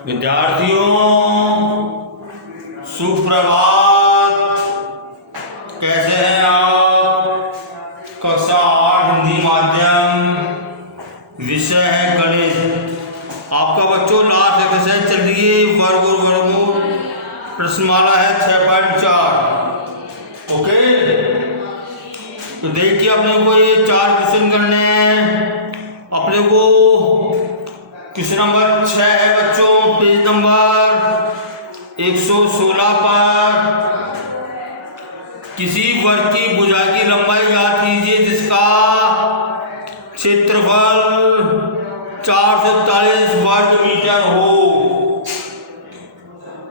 विद्यार्थियों सुप्रभात। कैसे हैं आप? कक्षा 8 हिंदी माध्यम, विषय है गणित। आपका बच्चों लास्ट एक्सरसाइज चल रही है वर्ग और वर्गमूल, प्रश्नमाला है 6.4। ओके, तो देखिए अपने को ये 4 क्वेश्चन करने हैं। अपने को क्वेश्चन नंबर 6 है बच्चों, पेज नंबर 116 पर। किसी वर्ग की भुजा की लंबाई ज्ञात कीजिए जिसका क्षेत्रफल 440 वर्ग मीटर हो।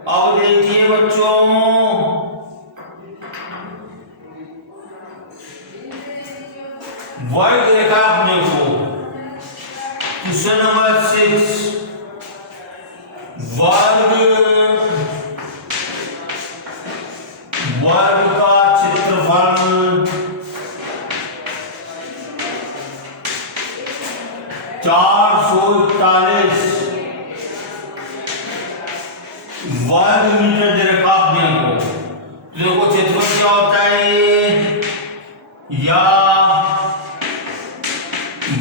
अब देखिए बच्चों, वर्ग देखा अपने को। क्वेश्चन नंबर 6, वर्ग का क्षेत्रफल 440 वर्ग मीटर दे रखा अपने को। देखो क्षेत्रफल क्या होता है, या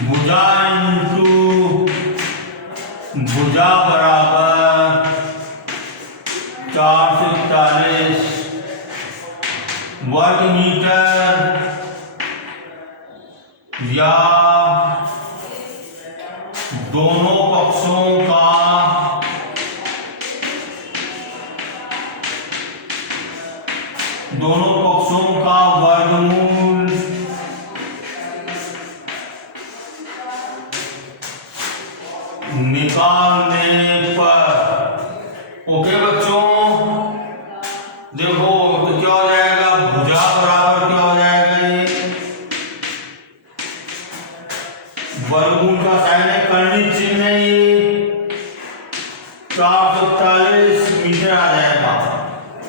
भुजा इंटू भुजा बराबर 440 वर्ग मीटर, या दोनों पक्षों का वर्गमूल निकालने पर। ओके बच्चों, देखो तो क्या हो जाएगा, भुजा बराबर क्या हो जाएगा, ये वर्गमूल का साइन है, कर्णित चिन्ह है, ये 440 मीटर आ जाएगा।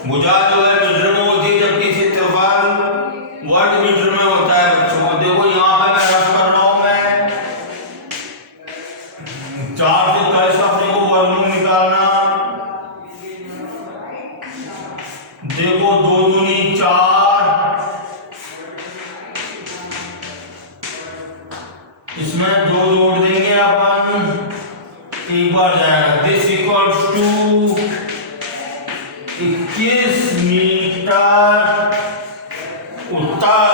भुजा जो है मीटर में होती है, जबकि क्षेत्रफल वर्ग मीटर में होता है बच्चों। देखो यहाँ पे मैं रख कर रहा हूं, मैं 440 का अपने को वर्गमूल निकालना। देखो 2 दूनी 4, इसमें 2 जोड़ देंगे अपन, एक बार जाएगा। दिस इक्वल्स टू 21 मीटर उत्तर।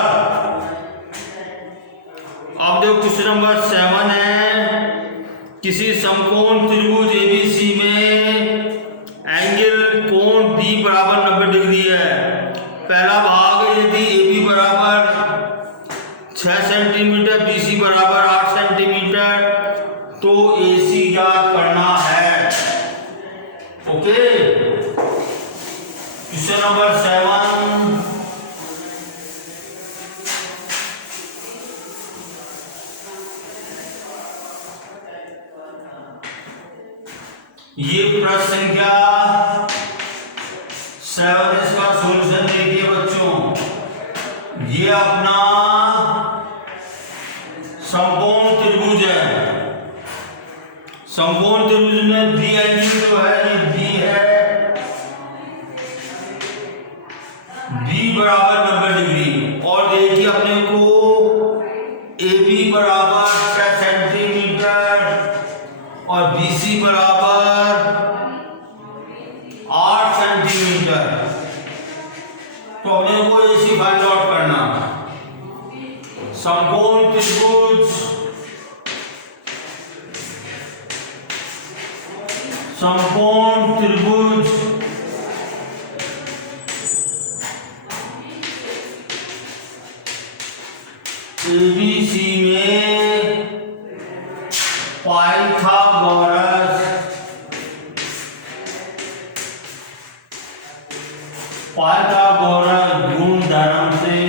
अब देखो क्वेश्चन नंबर 7 है, किसी समकोण त्रिभुज एबीसी में एंगल कोण डी बराबर 90 डिग्री है। पहला भाग, यदि एबी बराबर 6 सेंटीमीटर, बीसी बराबर 8 सेंटीमीटर, तो एसी ज्ञात करना है। ओके, क्वेश्चन नंबर 7, ये प्रश्न संख्या 7, इसका सॉल्यूशन देखिए बच्चों। ये अपना समकोण त्रिभुज है। समकोण त्रिभुज में बी एंगल जो है, ये बी है, बी बराबर 90 डिग्री। और देखिए अपने को ए बी बराबर 6 सेंटीमीटर और बीसी बराबर 8 सेंटीमीटर। तो अपने को एसी फाइंड आउट करना। समकोण त्रिभुज, समकोण त्रिभुज एबीसी में पाइथागोरस गुणधर्म से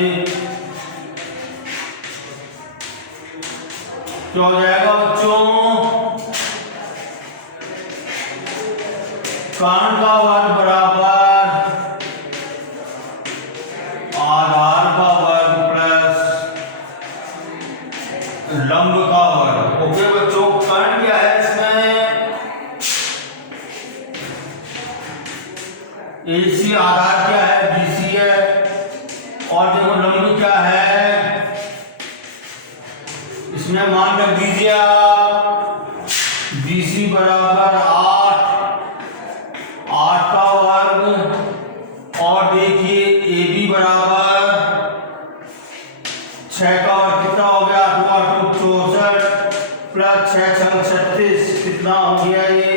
क्या हो जाएगा बच्चों, कर्ण का वर्ग बराबर आधार का वर्ग प्लस लंब का वर्ग। ओके बच्चों, कर्ण क्या है इसमें, AC आधार क्या है, BC है। और देखो लंब क्या है, इसमें मान रख दीजिए आप BC बराबर 8 का वर्ग, और देखिए AB बराबर 6 का वर्ग। कितना हो गया, 8 64 प्लस 6 36 कितना हो गया, ये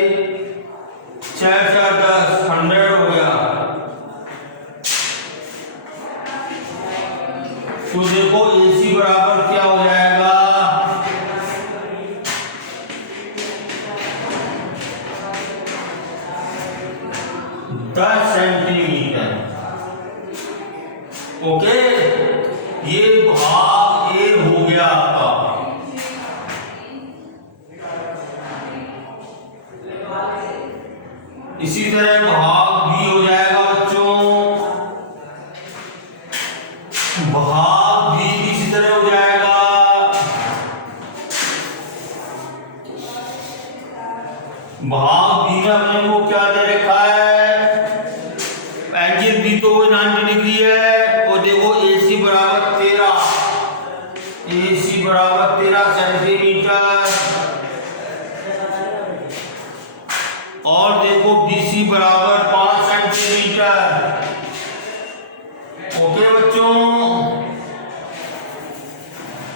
6 4 10 100 हो गया। तो देखो AC बराबर क्या हो जाएगा, 10 सेंटीमीटर। ओके, ये भाग A हो गया आपका। इसी तरह भाग B हो जाएगा बच्चों, भाग B इसी तरह हो जाएगा। भाग B में अपने को क्या दे रखा है, एंगल B तो 90 डिग्री है। और देखो AC बराबर 13 सेंटीमीटर, और देखो BC बराबर 5 सेंटीमीटर। ओके बच्चों,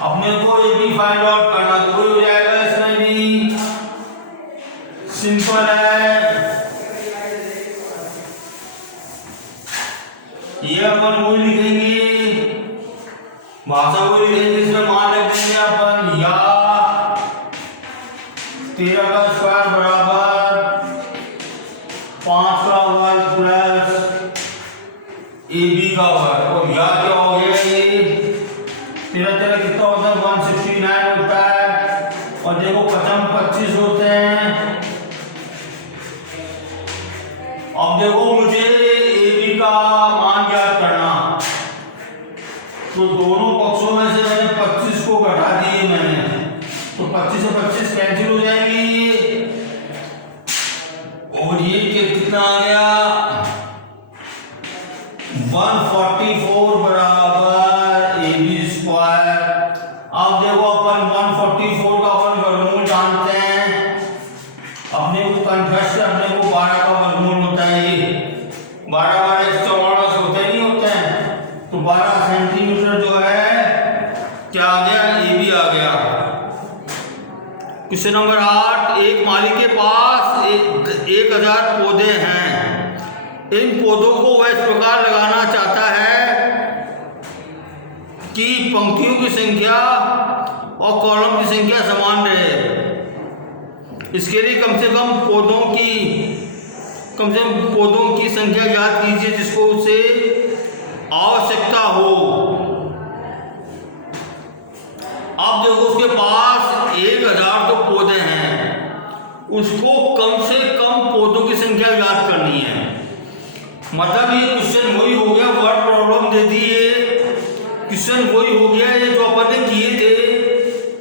अपने को ये भी फाइंड आउट करना, तो हो जाएगा इसमें भी सिंपल है। ये अपन वही लिखेंगे, भाषा वही लिखेंगे, इसमें मान रख देंगे अपन या 13 का स्क्वायर बराबर 5 का वर्ग प्लस AB का वर्ग। और या क्या हो गया, ये 13 कितना होता है, 169 होता है। और देखो 25 होते हैं। अब देखो मुझे AB का मान ज्ञात करना, तो दोनों पक्षों में से मैंने 25 को घटा दिए मैंने, तो 25 से 25 कैंसिल हो जाएंगी। और ये कितना आ गया, 144 बराबर AB स्क्वायर। अब देखो अपन 144 का अपन वर्गमूल जानते हैं, अपने को कन्फेस अपने को 12 का वर्गमूल होता है, ये 12 144 होते नहीं होते हैं। तो 12 सेंटीमीटर जो है क्या आ गया, AB आ गया। क्वेश्चन नंबर 8, एक माली के पास 1000 पौधे हैं। इन पौधों को वह इस प्रकार लगाना चाहता है कि पंक्तियों की संख्या और कॉलम की संख्या समान रहे। इसके लिए कम से कम पौधों की संख्या ज्ञात कीजिए जिसको उसे आवश्यकता हो। अब देखो उसके पास 1000 तो पौधे हैं, उसको कम से कम पौधों की संख्या ज्ञात करनी है। मतलब ये क्वेश्चन वही हो गया, वर्ड प्रॉब्लम दे दी है, क्वेश्चन वही हो गया ये जो अपन ने किए थे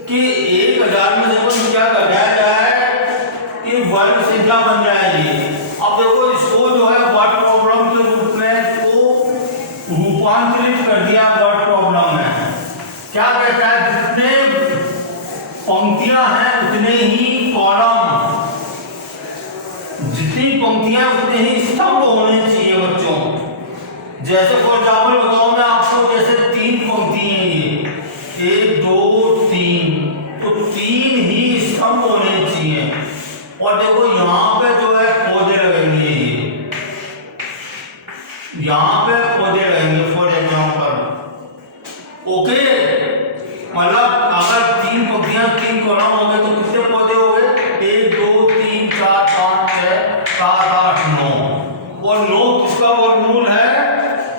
कि 1000 में से अपन क्या घटाया जाए, ये वर्ग संख्या बन जाएगी। अब देखो इसको जो है वर्ड प्रॉब्लम के रूप में इसको रूपांतरित कर दिया वर्ड प्रॉब्लम में। क्या कहता है, जितने पंक्तियां हैं उतने ही कॉलम, जितनी पंक्तियां उतने ही स्तंभ होने चाहिए बच्चों। जैसे फॉर एग्जाम्पल बताओ मैं आपको, जैसे 3 पंक्ति हैं, ये 1 2 3, तो 3 ही स्तंभ होने चाहिए। और देखो यहाँ पे जो है पौधे लगेंगे, यहाँ पे पौधे लगेंगे फॉर एग्जाम्पल। ओके, मतलब अगर 3 पंक्तियां 3 कॉलम हो गए तो कितने पौधे हो गए, 1 2 3 4 5 6 7 8 9। और 9 किसका वर्गमूल है,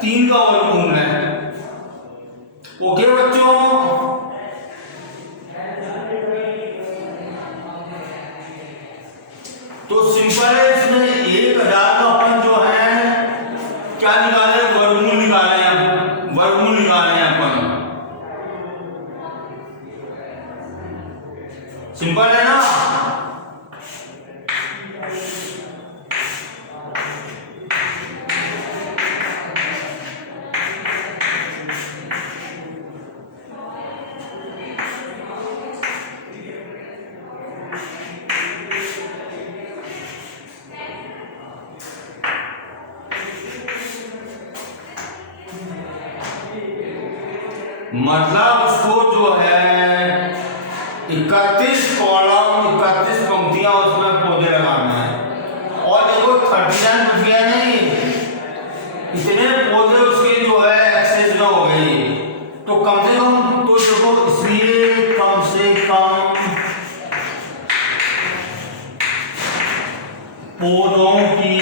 3 का वर्गमूल है। ओके बच्चों, तो सिंपल है, इसमें 1000 का अपन जो है क्या निकाले, वर्गमूल निकाले हैं, वर्गमूल निकाले हैं अपन। सिंपल है ना। मतलब उसको जो है 31 कॉलम 31 पंक्तियां उसमें पौधे लगाना है। और देखो 39 बच गया नहीं, इतने पौधे उसके जो है एक्सेस में हो गए। तो कम से कम तो देखो, इसलिए कम से कम पौधों की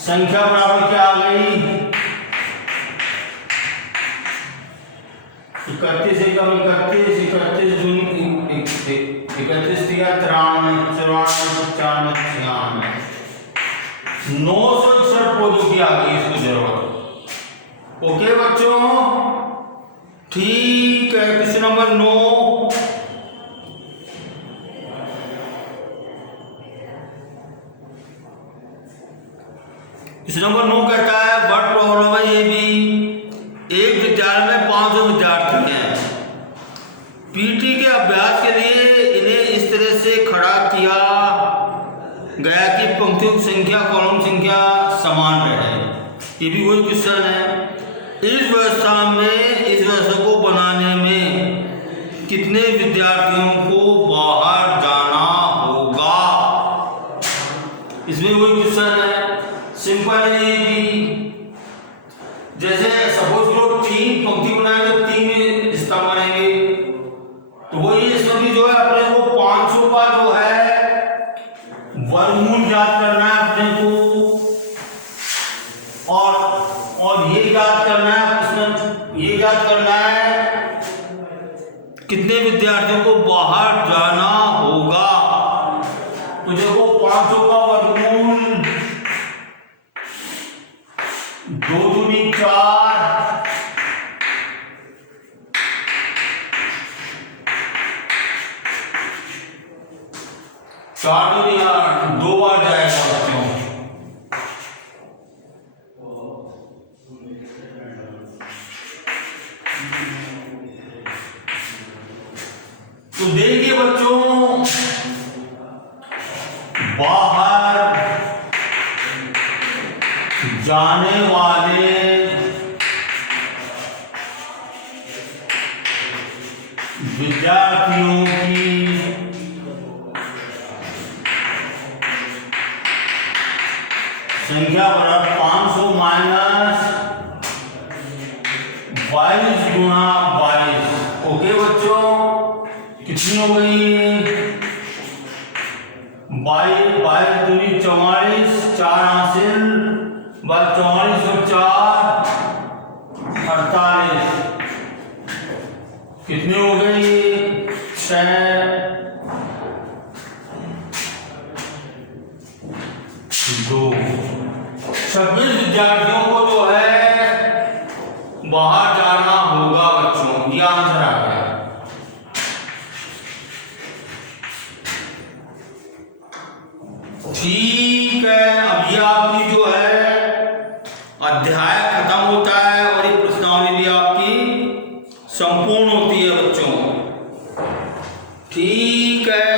संख्या बराबर क्या आ गई, 31 एकम 31 31 जून 31 दिया 93 94 95 96 961 पौधों की आ गई इसको जरूरत। ओके बच्चों, ठीक है। क्वेश्चन नंबर 9, क्वेश्चन नंबर 9 कहता है व्हाट प्रॉब्लम है ये भी। एक विद्यालय में 500 विद्यार्थी हैं। पीटी के अभ्यास के लिए इन्हें इस तरह से खड़ा किया गया कि पंक्तियों की संख्या कॉलम संख्या समान रहे। ये भी वही क्वेश्चन है। इस व्यवस्था को बनाने में कितने विद्यार्थियों को बाहर जाना होगा। इसमें वही क्वेश्चन है, सिंपल है ये भी। जैसे सपोज करो 3 पंक्ति बनाए तो 3 स्तंभ बनेंगे, तो वही इसमें भी जो है अपने को 500 का जो है वर्गमूल ज्ञात करना है अपने को, और ये ज्ञात करना है, इसमें ये ज्ञात करना है कितने विद्यार्थियों को बाहर जाना होगा। तो देखो 500 का वर्गमूल 2 दूनी 4, 4 दूनी 8, 2 बार जाएगा बच्चों। तो देखिए बच्चों, बाहर जाने वाले विद्यार्थियों की संख्या बराबर 500 माइनस 22 गुणा 22। ओके बच्चों, कितनी हो गई, 22 दूनी 44, 4 हासिल, 44 और 4 48, कितनी हो गई 6 2। 26 विद्यार्थियों को जो है बाहर जाना होगा बच्चों, ये आंसर आ गया। ठीक है, अब ये आपकी जो है अध्याय खत्म होता है और ये प्रश्नावली भी आपकी संपूर्ण होती है बच्चों। ठीक है।